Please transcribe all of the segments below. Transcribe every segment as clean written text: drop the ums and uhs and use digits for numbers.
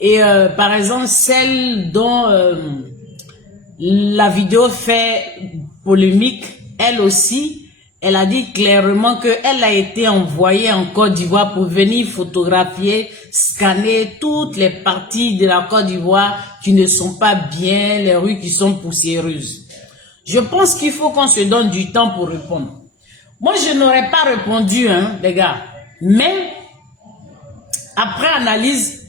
Et par exemple, celle dont la vidéo fait polémique, elle aussi, elle a dit clairement qu'elle a été envoyée en Côte d'Ivoire pour venir photographier, scanner toutes les parties de la Côte d'Ivoire qui ne sont pas bien, les rues qui sont poussiéreuses. Je pense qu'il faut qu'on se donne du temps pour répondre. Moi, je n'aurais pas répondu, hein, les gars. Mais, après analyse,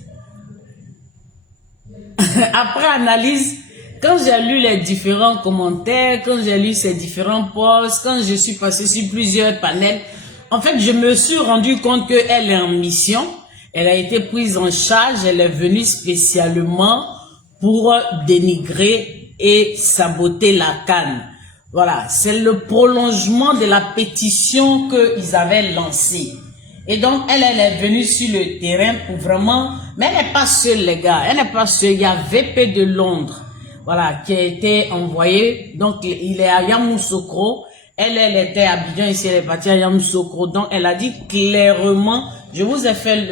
quand j'ai lu les différents commentaires, quand j'ai lu ces différents posts, quand je suis passé sur plusieurs panels, en fait, je me suis rendu compte qu'elle est en mission. Elle a été prise en charge, elle est venue spécialement pour dénigrer et saboter la CAN. Voilà, c'est le prolongement de la pétition qu'ils avaient lancée. Et donc, elle est venue sur le terrain pour vraiment... Mais elle n'est pas seule, les gars. Elle n'est pas seule. Il y a VP de Londres, voilà, qui a été envoyé. Donc, il est à Yamoussoukro. Elle était à Abidjan, ici, elle est partie à Yamoussoukro. Donc, elle a dit clairement... Je vous ai fait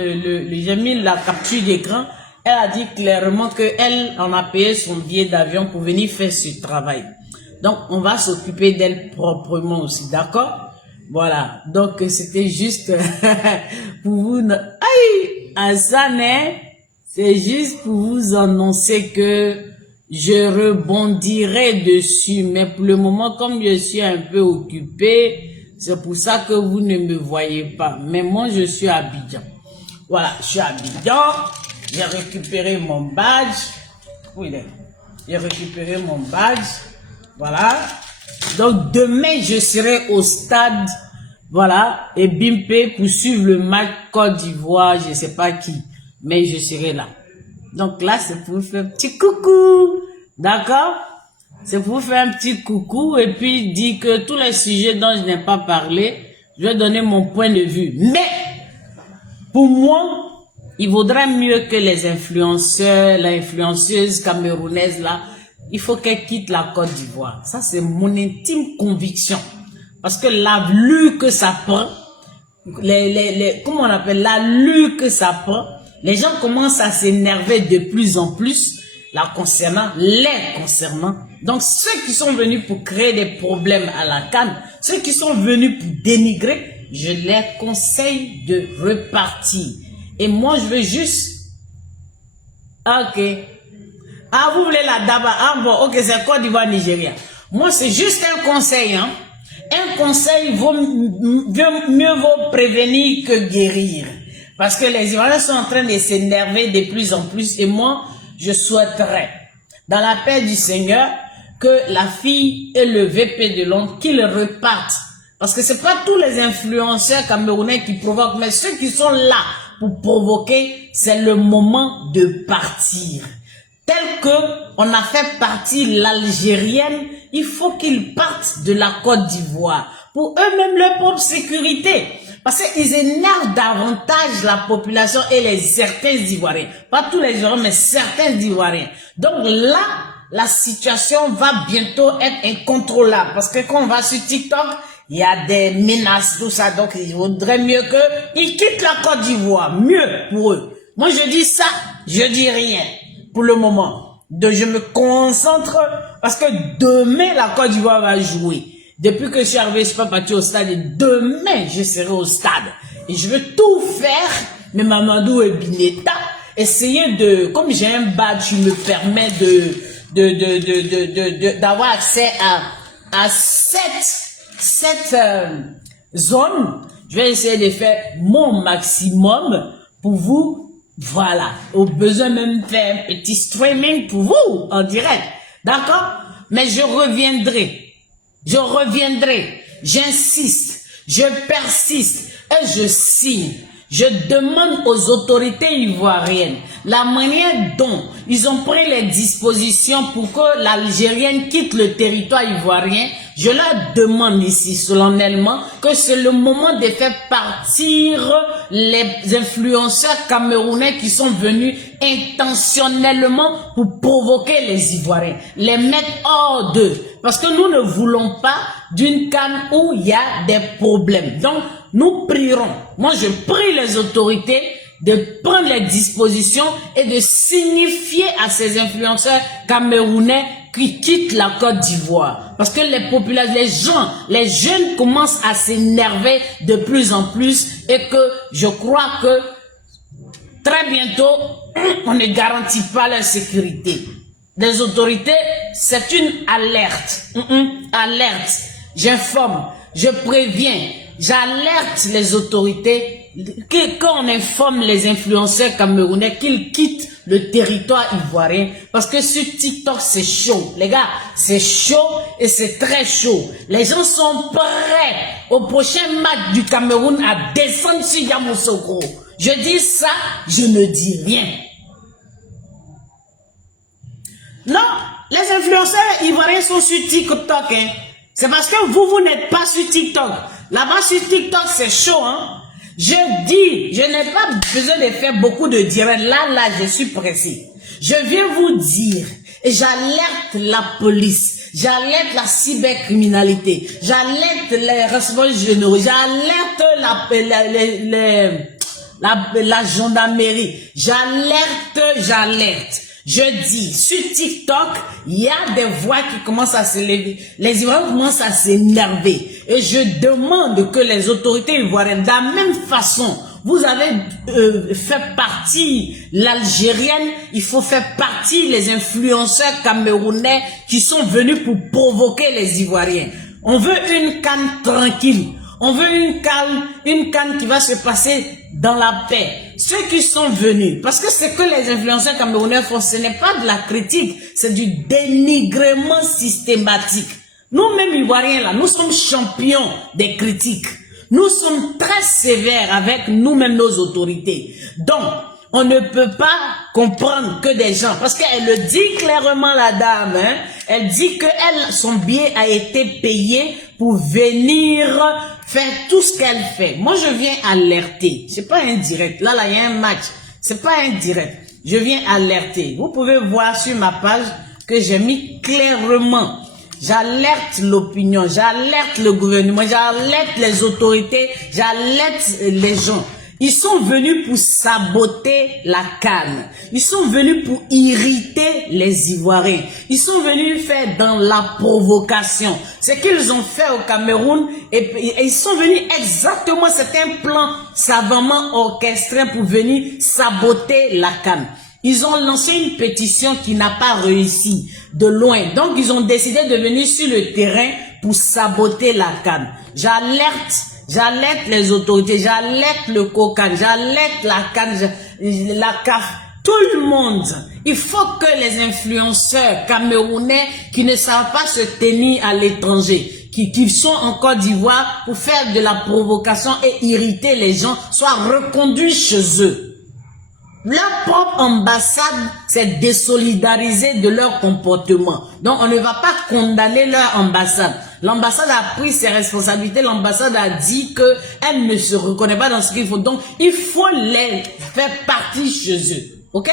j'ai mis la capture d'écran. Elle a dit clairement qu'elle en a payé son billet d'avion pour venir faire ce travail. Donc, on va s'occuper d'elle proprement aussi, d'accord? Voilà, donc c'était juste pour vous... Aïe, Hassan, c'est juste pour vous annoncer que je rebondirai dessus. Mais pour le moment, comme je suis un peu occupé, c'est pour ça que vous ne me voyez pas. Mais moi, je suis à Abidjan. Voilà, je suis à Abidjan. J'ai récupéré mon badge. Où il est? J'ai récupéré mon badge. Voilà. Donc, demain, je serai au stade, voilà, et Bimpe pour suivre le match Côte d'Ivoire, je ne sais pas qui, mais je serai là. Donc là, c'est pour faire un petit coucou, d'accord? C'est pour faire un petit coucou et puis dire que tous les sujets dont je n'ai pas parlé, je vais donner mon point de vue. Mais, pour moi, il vaudrait mieux que les influenceurs, l'influenceuse camerounaise là, il faut qu'elle quitte la Côte d'Ivoire. Ça, c'est mon intime conviction. Parce que la lue que ça prend, comment on appelle, la lue que ça prend, les gens commencent à s'énerver de plus en plus, la concernant, les concernant. Donc, ceux qui sont venus pour créer des problèmes à la CAN, ceux qui sont venus pour dénigrer, je les conseille de repartir. Et moi, je veux juste... Ok. Ah, vous voulez la Daba? Ah bon, ok, c'est Côte d'Ivoire, Nigeria. Moi, c'est juste un conseil, hein. Un conseil mieux vaut prévenir que guérir. Parce que les Ivoiriens sont en train de s'énerver de plus en plus. Et moi, je souhaiterais, dans la paix du Seigneur, que la fille et le VP de Londres, qu'ils repartent. Parce que c'est pas tous les influenceurs camerounais qui provoquent, mais ceux qui sont là pour provoquer, c'est le moment de partir. Tel que on a fait partie l'Algérienne, il faut qu'ils partent de la Côte d'Ivoire pour eux-mêmes leur propre sécurité. Parce qu'ils énervent davantage la population et les certains Ivoiriens. Pas tous les Ivoiriens, mais certains Ivoiriens. Donc là, la situation va bientôt être incontrôlable. Parce que quand on va sur TikTok, il y a des menaces, tout ça. Donc il vaudrait mieux qu'ils quittent la Côte d'Ivoire. Mieux pour eux. Moi je dis ça, je dis rien. Pour le moment, je me concentre parce que demain, la Côte d'Ivoire va jouer. Depuis que je suis arrivé, je ne suis pas parti au stade et demain, je serai au stade. Et je veux tout faire, mais Mamadou et Bineta, essayer de, comme j'ai un badge qui me permet d'avoir accès à cette zone, je vais essayer de faire mon maximum pour vous. Voilà, au besoin même faire un petit streaming pour vous en direct, d'accord? Mais je reviendrai, j'insiste, je persiste et je signe. Je demande aux autorités ivoiriennes la manière dont ils ont pris les dispositions pour que l'Algérienne quitte le territoire ivoirien. Je leur demande ici solennellement que c'est le moment de faire partir les influenceurs camerounais qui sont venus intentionnellement pour provoquer les Ivoiriens, les mettre hors d'eux. Parce que nous ne voulons pas d'une CAN où il y a des problèmes. Donc, nous prierons. Moi, je prie les autorités de prendre les dispositions et de signifier à ces influenceurs camerounais qui quittent la Côte d'Ivoire. Parce que les populations, les jeunes commencent à s'énerver de plus en plus et que je crois que très bientôt, on ne garantit pas leur sécurité. Les autorités, c'est une alerte. Alerte. J'informe, je préviens, j'alerte les autorités que quand on informe les influenceurs camerounais qu'ils quittent le territoire ivoirien, parce que sur TikTok c'est chaud, les gars, c'est chaud et c'est très chaud. Les gens sont prêts au prochain match du Cameroun à descendre sur Yamoussoukro. Je dis ça, je ne dis rien. Non, les influenceurs ivoiriens sont sur TikTok, hein. C'est parce que vous n'êtes pas sur TikTok. Là-bas sur TikTok, c'est chaud, hein. Je dis, je n'ai pas besoin de faire beaucoup de directs. Là, je suis pressé. Je viens vous dire, et j'alerte la police, j'alerte la cybercriminalité, j'alerte les responsables généraux, j'alerte la gendarmerie, j'alerte. Je dis, sur TikTok, il y a des voix qui commencent à se lever. Les Ivoiriens commencent à s'énerver. Et je demande que les autorités ivoiriennes, de la même façon, vous avez fait partie l'Algérienne, il faut faire partie les influenceurs camerounais qui sont venus pour provoquer les Ivoiriens. On veut une CAN tranquille. On veut une CAN qui va se passer dans la paix. Ceux qui sont venus, parce que ce que les influenceurs camerounais font, ce n'est pas de la critique, c'est du dénigrement systématique. Nous-mêmes Ivoiriens, là, nous sommes champions des critiques. Nous sommes très sévères avec nous-mêmes, nos autorités. Donc, on ne peut pas comprendre que des gens, parce qu'elle le dit clairement, la dame, hein, elle dit que son billet a été payé pour venir faire tout ce qu'elle fait. Moi, je viens alerter. C'est pas un direct. Là, il y a un match. C'est pas un direct. Je viens alerter. Vous pouvez voir sur ma page que j'ai mis clairement. J'alerte l'opinion, j'alerte le gouvernement, j'alerte les autorités, j'alerte les gens. Ils sont venus pour saboter la CAN. Ils sont venus pour irriter les Ivoiriens. Ils sont venus faire dans la provocation. Ce qu'ils ont fait au Cameroun, et ils sont venus exactement, c'est un plan savamment orchestré pour venir saboter la CAN. Ils ont lancé une pétition qui n'a pas réussi de loin. Donc, ils ont décidé de venir sur le terrain pour saboter la CAN. J'alerte les autorités, j'alerte le COCAN, j'alerte la CAN, la CAF, tout le monde. Il faut que les influenceurs camerounais qui ne savent pas se tenir à l'étranger, qui sont en Côte d'Ivoire pour faire de la provocation et irriter les gens, soient reconduits chez eux. Leur propre ambassade s'est désolidarisée de leur comportement. Donc, on ne va pas condamner leur ambassade. L'ambassade a pris ses responsabilités. L'ambassade a dit qu'elle ne se reconnaît pas dans ce qu'il faut. Donc, il faut les faire partie chez eux. Ok?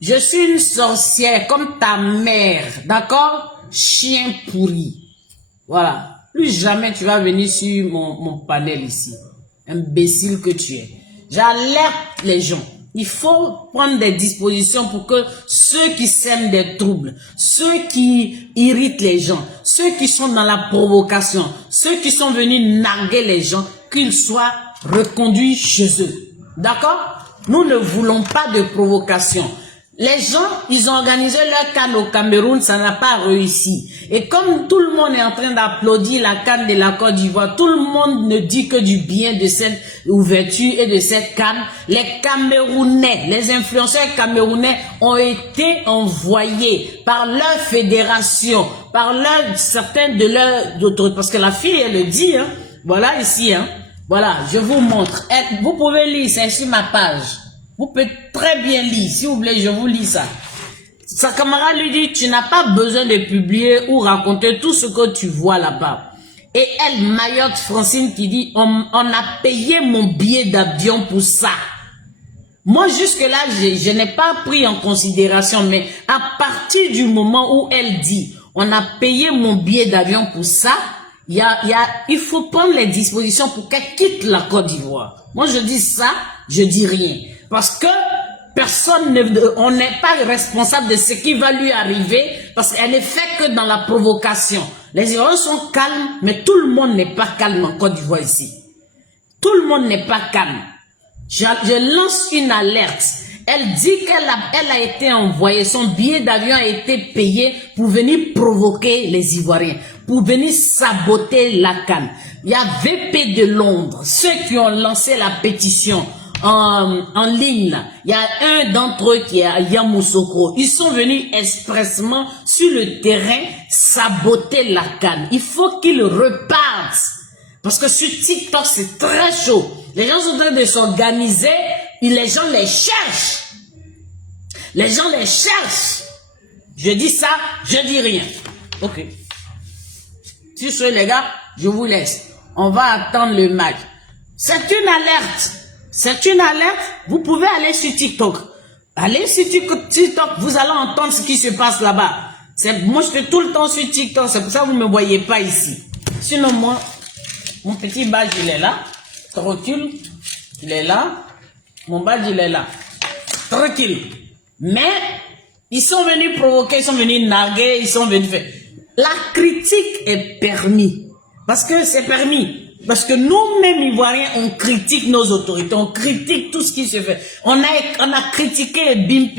Je suis une sorcière comme ta mère. D'accord? Chien pourri. Voilà. Plus jamais tu vas venir sur mon panel ici. Imbécile que tu es. J'alerte les gens. Il faut prendre des dispositions pour que ceux qui sèment des troubles, ceux qui irritent les gens, ceux qui sont dans la provocation, ceux qui sont venus narguer les gens, qu'ils soient reconduits chez eux. D'accord? Nous ne voulons pas de provocation. Les gens, ils ont organisé leur CAN au Cameroun, ça n'a pas réussi. Et comme tout le monde est en train d'applaudir la CAN de la Côte d'Ivoire, tout le monde ne dit que du bien de cette ouverture et de cette CAN. Les Camerounais, les influenceurs camerounais ont été envoyés par leur fédération, par certains de leurs autorités. Parce que la fille, elle le dit, hein. Voilà ici, hein. Voilà, je vous montre. Vous pouvez lire, c'est sur ma page. Vous pouvez très bien lire. Si vous voulez, je vous lis ça. Sa camarade lui dit, tu n'as pas besoin de publier ou raconter tout ce que tu vois là-bas. Et elle, Mayotte Francine, qui dit, on a payé mon billet d'avion pour ça. Moi, jusque-là, je n'ai pas pris en considération, mais à partir du moment où elle dit, on a payé mon billet d'avion pour ça, il faut prendre les dispositions pour qu'elle quitte la Côte d'Ivoire. Moi, je dis ça, je dis rien. Parce que on n'est pas responsable de ce qui va lui arriver, parce qu'elle ne fait que dans la provocation. Les Ivoiriens sont calmes, mais tout le monde n'est pas calme en Côte d'Ivoire ici. Tout le monde n'est pas calme. Je lance une alerte. Elle dit qu'elle a été envoyée, son billet d'avion a été payé pour venir provoquer les Ivoiriens, pour venir saboter la CAN. Il y a VP de Londres, ceux qui ont lancé la pétition en ligne, là. Il y a un d'entre eux qui est à Yamoussoukro. Ils sont venus expressement sur le terrain saboter la CAN. Il faut qu'ils repartent. Parce que sur TikTok, c'est très chaud. Les gens sont en train de s'organiser et les gens les cherchent. Les gens les cherchent. Je dis ça, je dis rien. Ok. Sur ce, les gars, je vous laisse. On va attendre le match. C'est une alerte. C'est une alerte. Vous pouvez aller sur TikTok. Allez sur TikTok, vous allez entendre ce qui se passe là-bas. Moi, je suis tout le temps sur TikTok. C'est pour ça que vous ne me voyez pas ici. Sinon, moi, mon petit badge, il est là. Tranquille. Il est là. Mon badge, il est là. Tranquille. Mais, ils sont venus provoquer, ils sont venus narguer, ils sont venus faire. La critique est permise. Parce que c'est permis. Parce que nous-mêmes, Ivoiriens, on critique nos autorités, on critique tout ce qui se fait. On a critiqué Bimpe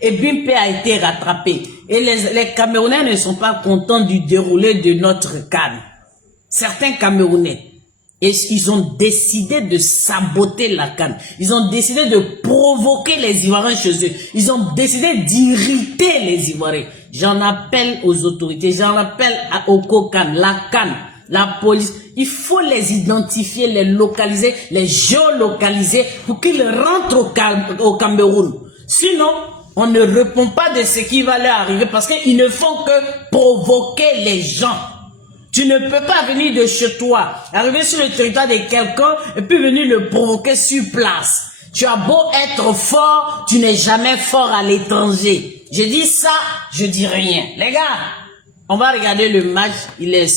et Bimpe a été rattrapé. Et les Camerounais ne sont pas contents du déroulé de notre CAN. Certains Camerounais, ils ont décidé de saboter la CAN. Ils ont décidé de provoquer les Ivoiriens chez eux. Ils ont décidé d'irriter les Ivoiriens. J'en appelle aux autorités, j'en appelle au COCAN, la CAN, la police. Il faut les identifier, les localiser, les géolocaliser pour qu'ils rentrent au Cameroun. Sinon, on ne répond pas de ce qui va leur arriver parce qu'ils ne font que provoquer les gens. Tu ne peux pas venir de chez toi, arriver sur le territoire de quelqu'un et puis venir le provoquer sur place. Tu as beau être fort, tu n'es jamais fort à l'étranger. Je dis ça, je dis rien. Les gars, on va regarder le match, il est